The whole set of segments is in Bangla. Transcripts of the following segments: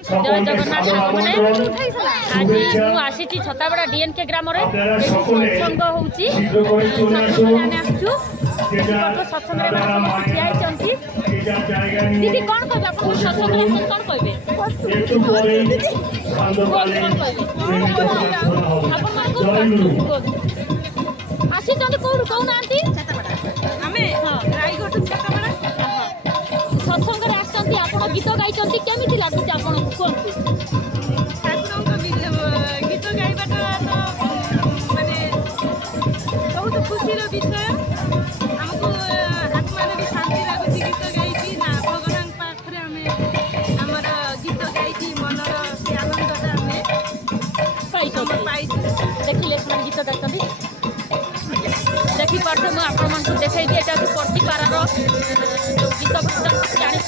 जय जगन्नाथ मैंने आज मु आसी छताबड़ा डीएनके ग्राम सत्संग होती सत्संग दीदी कौन कह सत्संग कौन कहे आसी कौन कहना सत्संग आप गीत गाई केमी लगुच आप कहते गीत गाइबाटा माने बहुत खुशीर विषय आमको आत्मा भी शांति लगुच गीत गाई ना भगवान पाखे आम आमर गीत गाई मनर से आनंदटा पाई देखिले गीत गाई देखिपे मुझे आपको देखी ये पर्चिपारार जो गीत भक्त जानी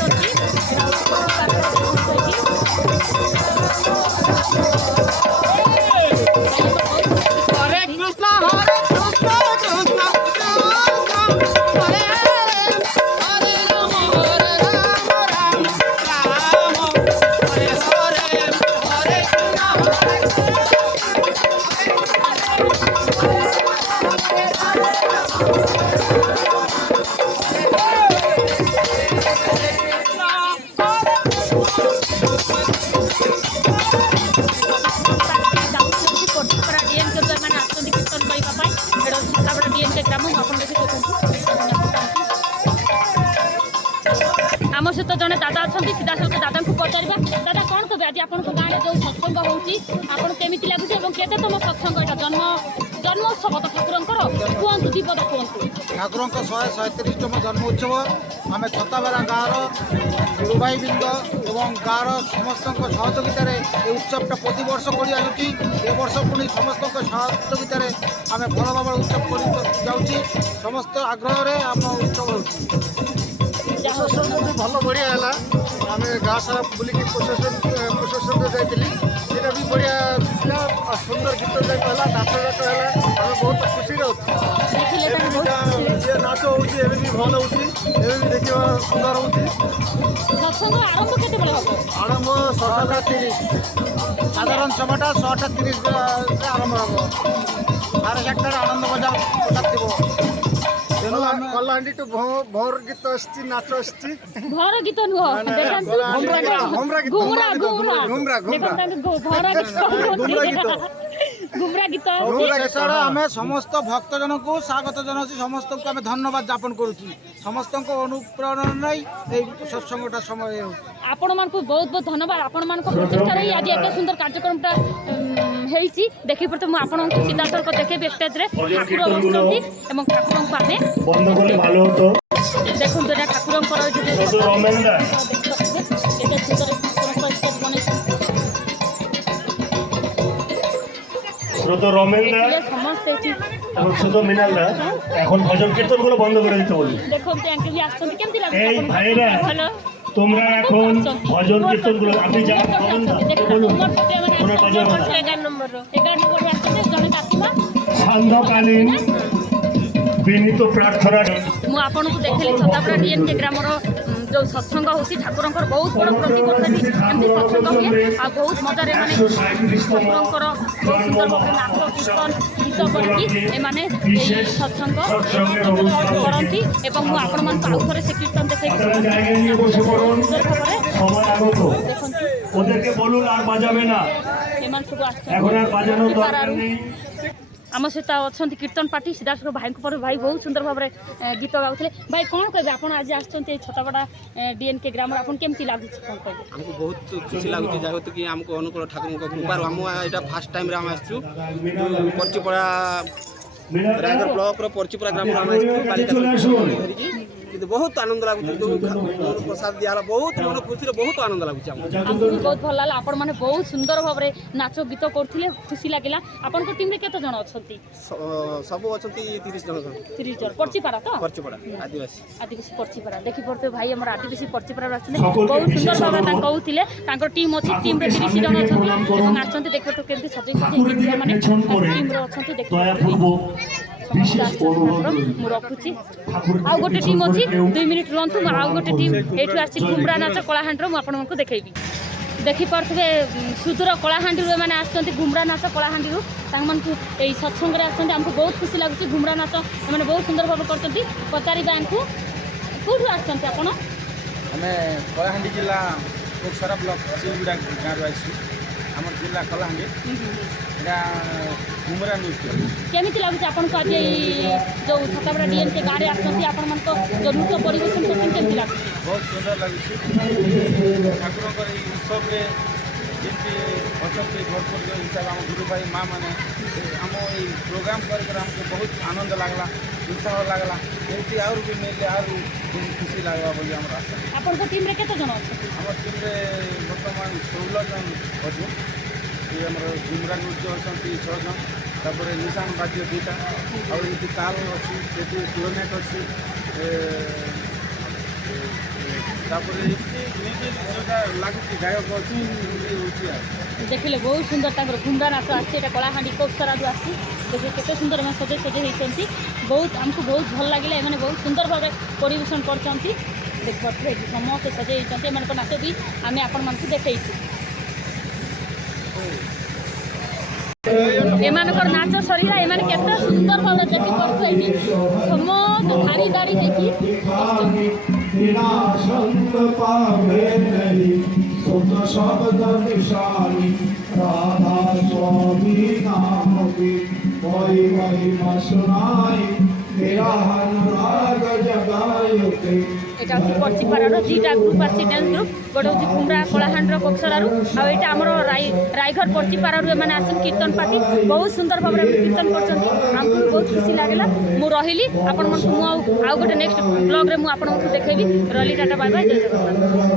आम सहित जड़े दादा अच्छा सीधा सल्ख दादा को पचार दादा कौन कहे आज आप गाँव जो सत्संग होमी लगुच केते तुम सत्संग यहाँ जन्म जन्मोत्सव तो ठाकुर कहतु दीपद कहतु ठाकुर 137तम जन्म उत्सव आम छताबेला गाँव रुबाई बिंद और गाँव समस्त सहयोगितार उत्सवटा प्रति वर्ष कर आसुची ए वर्ष पुणी समस्त सहयोगितार आम भल भाव उत्सव कर समस्त आग्रह आम उत्सव प्रशासन भी भल बढ़िया है आम गाँ सारा बुलिकी प्रशासन जाइली ये भी बढ़िया सुंदर गीत जाक है नाच जाक है आम बहुत खुशी ये नाच हो भी भल हो देखा सुंदर आरंभ 6:30 साधारण सभाटा 6:30 आरंभ हम 7:30 आनंद बजार पचार तेणु कलाहांडी टू भोर गीत आसची नाच आसची भोर गीत घुमरा गीत आम समस्त भक्तजन को स्वागत जनाऊँ समस्त को आम धन्यवाद ज्ञापन करुँ समस्त अनुप्रेरणा सत्संगटा समय आपण मानक बहुत बहुत धन्यवाद आपण मानक प्रचेषा रही आज एत सुंदर कार्यक्रमटा होती देखी पड़ते मुझे आपको सीधा सड़क देखेबी स्टेज रे ठाकुर बसुँच ठाकुर को आम देखो শুধু মিনালদা এখন ভজন কীর্তনগুলো বন্ধ করে দিতে বলি। দেখুন আঙ্কেল জি আসছেন কেমন লাগে এই ভাইরা হ্যালো তোমরা এখন ভজন কীর্তনগুলো আপনি যা বলুন না বলুন ওনার ভজন 11 নম্বর আসছেন জনে কাকিমা সান্ধ্যকালীন বিনীত প্রার্থনা মু আপনাকে দেখাইলি ছতাবড়া ডিএনকে গ্রামর जो सत्संग होती ठाकुर बहुत बड़ प्रतीक एमती सत्संग हुए आ बहुत मजा ठाकुर बहुत सुंदर भाव नाच कीर्तन गीत करके सत्संग करती आउ थे से कीर्तन देखते आम सहित अच्छा कीर्तन पार्टी सीधा भाई भाई बहुत सुंदर भाव गीत गाँव भाई कौन कहे आप आज आसते छताबड़ा डीएनके ग्राम आपन केमती लगुच कौन कहे हमको बहुत खुशी लगुच जेहेतु कि आमको अनुकूल ठाकुर कृपार आम यहाँ फास्ट टाइम आम आसु पर्चिपड़ा रायगढ़ ब्लॉक पर्चिपड़ा ग्राम आम धरिकी किंतु बहुत आनंद लगुच प्रसाद दिया बहुत मन खुशी बहुत आनंद लगुच बहुत भल लगा आपण मैंने बहुत सुंदर भाव नाच गीत करते खुशी लगे आपण टीम में केते जन अच्छा सब अच्छा 30 जन पर्चिपारा तो पर्चिपड़ा आदिवासी पर्चिपारा देखी पड़ते भाई आम आदिवासी पर्चिपारा बहुत सुंदर भाव कहते टीम अच्छी टीम 30 जन अच्छा देखो तो केमती सजे सजे मैंने टीम अच्छा देखिए रखुची आउ गोटे टीम अच्छी 2 मिनिट रुहतु आउ गोटे टीम ये घुमरा नाच कलाहांडी मुझे देखेबी ଦେଖିପାରୁଥିବେ ସୁଦୂର କଳାହାଣ୍ଡିରୁ ଏମାନେ ଆସିଛନ୍ତି ଘୁମରା ନାଚ କଳାହାଣ୍ଡିରୁ ତାଙ୍କମାନଙ୍କୁ ଏଇ ସତ୍ସଙ୍ଗରେ ଆସିଛନ୍ତି ଆମକୁ ବହୁତ ଖୁସି ଲାଗୁଛି ଘୁମରା ନାଚ ଏମାନେ ବହୁତ ସୁନ୍ଦର ଭାବେ କରୁଛନ୍ତି ପଚାରିବା ୟାଙ୍କୁ କେଉଁଠୁ ଆସିଛନ୍ତି ଆପଣ ଆମେ କଳାହାଣ୍ଡି ଜିଲ୍ଲା କୋକସରା ବ୍ଲକ ଚିଲଗୁଡ଼ା ଗାଁରୁ ଆସିଛୁ ଆମର ଜିଲ୍ଲା କଳାହାଣ୍ଡି ଏଇଟା ଘୁମରା ନୃତ୍ୟ କେମିତି ଲାଗୁଛି ଆପଣଙ୍କୁ ଆଜି ଏଇ ଯେଉଁ ଛତାବଡ଼ା ଡିଏନ୍କେ ଗାଁରେ ଆସିଛନ୍ତି ଆପଣମାନଙ୍କ ଯେଉଁ ନୃତ୍ୟ ପରିବେଷଣ କରୁଛନ୍ତି କେମିତି ଲାଗୁଛି ବହୁତ ସୁନ୍ଦର ଲାଗୁଛି ଠାକୁରଙ୍କର ଏଇ ଉତ୍ସବରେ ଯେମିତି ଅଛନ୍ତି ଭରପୁର ହିସାବ ଆମ ଗୁରୁ ଭାଇ ମା ମାନେ ଆମ ଏଇ ପ୍ରୋଗ୍ରାମ କରିକି ଆମକୁ ବହୁତ ଆନନ୍ଦ ଲାଗଲା ଉତ୍ସାହ ଲାଗଲା ଏମିତି ଆହୁରି ବି ମିଳିଲେ ଆହୁରି ଖୁସି ଲାଗବା ବୋଲି ଆମର ଆଶା ଆପଣଙ୍କ ଟିମ୍ରେ କେତେ ଜଣ ଅଛନ୍ତି ଆମ ଟିମ୍ରେ ବର୍ତ୍ତମାନ 16 ଜଣ ଅଛୁ ये आमर घुमरा नृत्य अच्छा 6 जन तापर निशान बाज्य 2टा और ये ताल अच्छी क्लोनेट अच्छी लगुच गायक अच्छी देखिले बहुत सुंदर घुमरा नाच आसी कलाहांडी कोकसरा आसी देखिए केते सुंदर मैं सजे सजे होती बहुत आमको बहुत भल लगे एम बहुत सुंदर भाव परिवेशन कर देखिए समस्त सजे होती नाच भी आम आपण मानक देखु एमानकर नाच सरीला एमाने केते सुंदर भाव देखि पड़थु एठी समस्त धारी धारी देखि विनाशंत पावे नहीं सुत शब्द निशानी राधा स्वामी नाम की कोई महिमा सुनाई मेरा अनुराग जगायो के এটা হচ্ছে পর্চিপাড়ার দুইটা গ্রুপ আছে ডান্স গ্রুপ গোটে হচ্ছে ঘুমরা কলাহান্ডর কোকসরারু আর এটা আমার রায়ঘর পর্চিপাড়ারু এমানে আসছেন কীর্তন পার্টি বহু সুন্দর ভাবে কীর্তন করছেন আমি বহুত খুশি লাগলা মু রহিলি আপন মু আউ গোটে নেক্সট ব্লগ রে মু আপনাদের দেখাইবি রহিলি টাটা বাই বাই জয় জগন্নাথ।